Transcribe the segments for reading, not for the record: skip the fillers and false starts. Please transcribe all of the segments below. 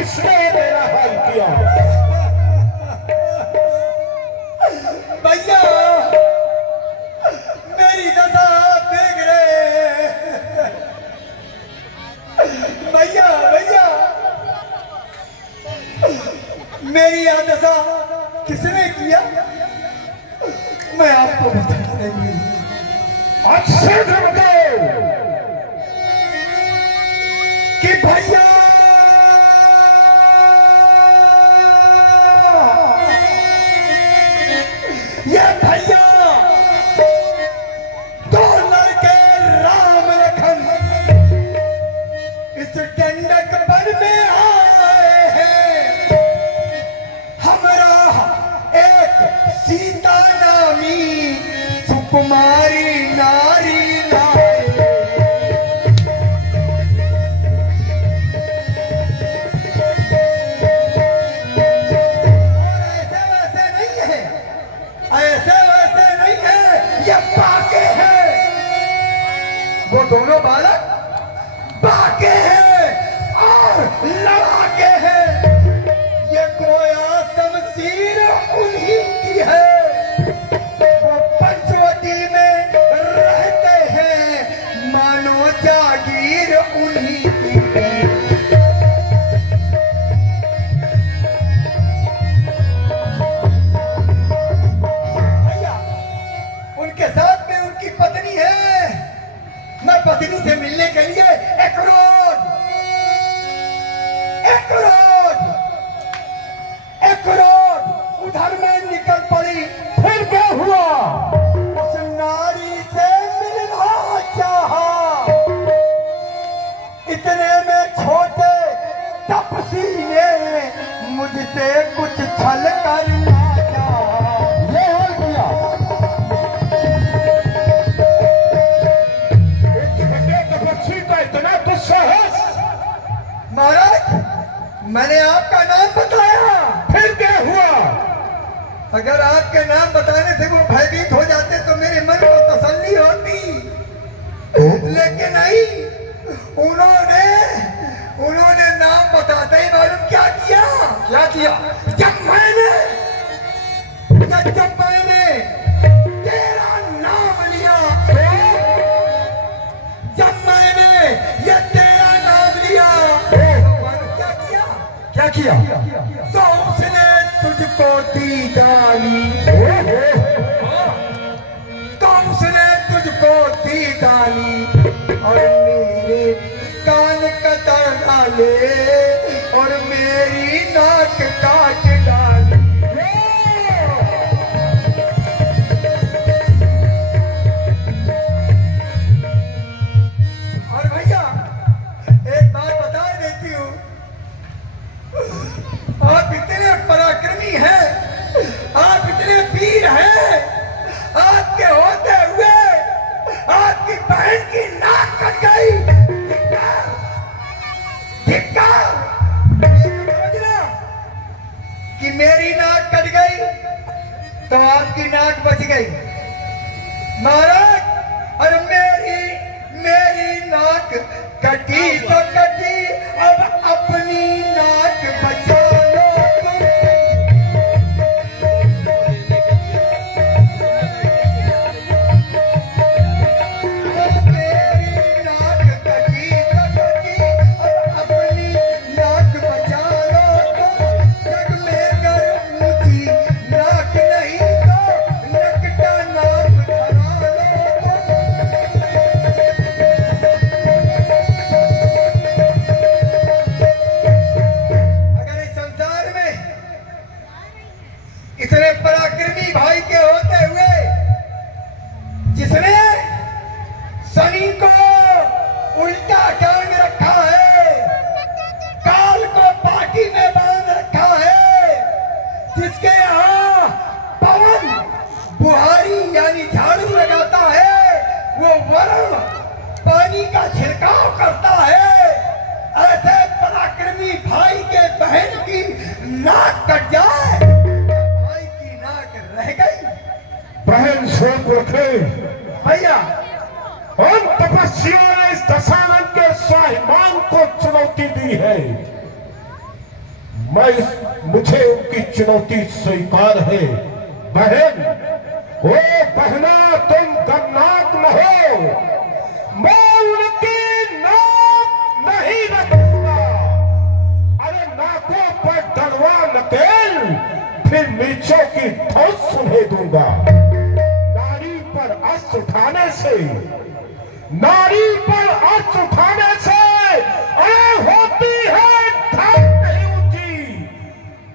किसने मेरा हाल किया? भैया मेरी दशा देख रहे। भैया भैया मेरी यह दशा किसने किया मैं आपको बता रही। अच्छे से बताओ कि भैया ये भैया दो लड़के राम लखन इस गंडक वन में आए हैं। हमारा एक सीता नामी सुकुमारी नारी दोनों बालक बाके हैं और लड़ाके हैं। ये गोया शमशीर उन्हीं की है। वो पंचवटी में रहते हैं मानो जागीर उन्हीं की है। भैया उनके साथ में उनकी पत्नी है। मैं पत्नी से मिलने के लिए एक रोज उधर में निकल पड़ी। फिर क्या हुआ? उस नारी से मिलना चाहा। इतने में छोटे तपसी ने मुझसे कुछ छल करना चाहा। ये हाल किया? इतना दुस्साहस? महाराज मैंने आपका नाम बताया। फिर क्या हुआ? अगर आपके नाम बताने से वो भयभीत हो जाते तो मेरे मन को तसल्ली होती। लेकिन नहीं, उन्होंने नाम बताते ही मालूम क्या किया? जब मैंने तेरा नाम लिया, जब मैंने ये तेरा नाम लिया क्या किया? तो उसने तुझको दी डाली। और मेरे कान कतर डाले और मेरी नाक काट डाली। और भैया एक बात बता देती हूँ, आप इतने पराक्रमी हैं, आप इतने वीर हैं, आपके होते हुए आपकी बहन की नाक कट गई। धिक्कार। समझना कि मेरी नाक कट गई तो आपकी नाक बच गई महाराज। और मेरी नाक कटी तो कटी, अब अपनी नाक बचा लो तुम। मेरी नाक कटी तो कटी, अब अपनी नाक बचा लो तुम। जग में गर ऊंची नाक नहीं तो नकटा नाक धरा लो तुम। अगर इस संसार में इतने पराक्रमी भाई के होते हुए जिसने शनि को उल्टा टांग रखा है, काल को पाटी में बांध रखा है, जिसके यहाँ पवन बुहारी यानी झाड़ू लगाता है, वो वरुण पानी का छिड़काव करता है, ऐसे पराक्रमी भाई के बहन की नाक कट जाए, भाई की नाक रह गई। बहन शोक रखे भैया उन तपस्वियों ने इस दशानन के स्वाभिमान को चुनौती दी है। मुझे उनकी चुनौती स्वीकार है। बहन, ओ बहना, तुम गमनाक न हो, मैं उनकी नाक नहीं रखूंगा। अरे नाकों पर डलवा नकेल, फिर मिर्चों की धौंस सुने दूंगा। नारी पर अस्त्र उठाने से, नारी पर अस्त्र उठाने से अरे होती है धाक नहीं ऊंची,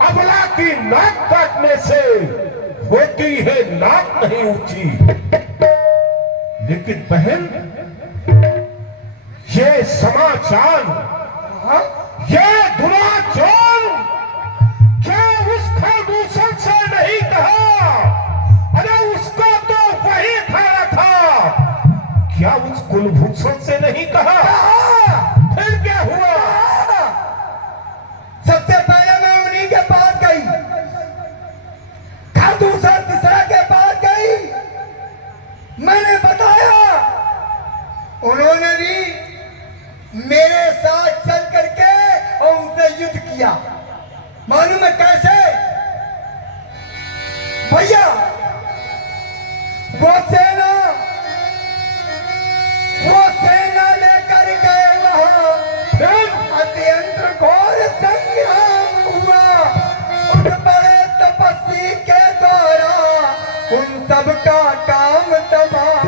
अबला की नाक काटने से होती है नाक नहीं ऊंची। लेकिन बहन, ये समाचार, ये दुराचार क्या उस खरदूषण से नहीं कहा? अरे उसको तो वही खाया था, क्या उस कुलभूषण से नहीं कहा? फिर क्या हुआ? सबसे पहले मैं उन्हीं के पास गई, खरदूषण तीसरा के पास गई, मैंने बताया, उन्होंने भी मेरे साथ चल करके और उनसे युद्ध किया। मालूम है कैसे? भैया, वो सेना लेकर गए वहां, फिर अत्यंत घोर संग्राम हुआ। उन बड़े तपस्वी के द्वारा उन सबका काम तमाम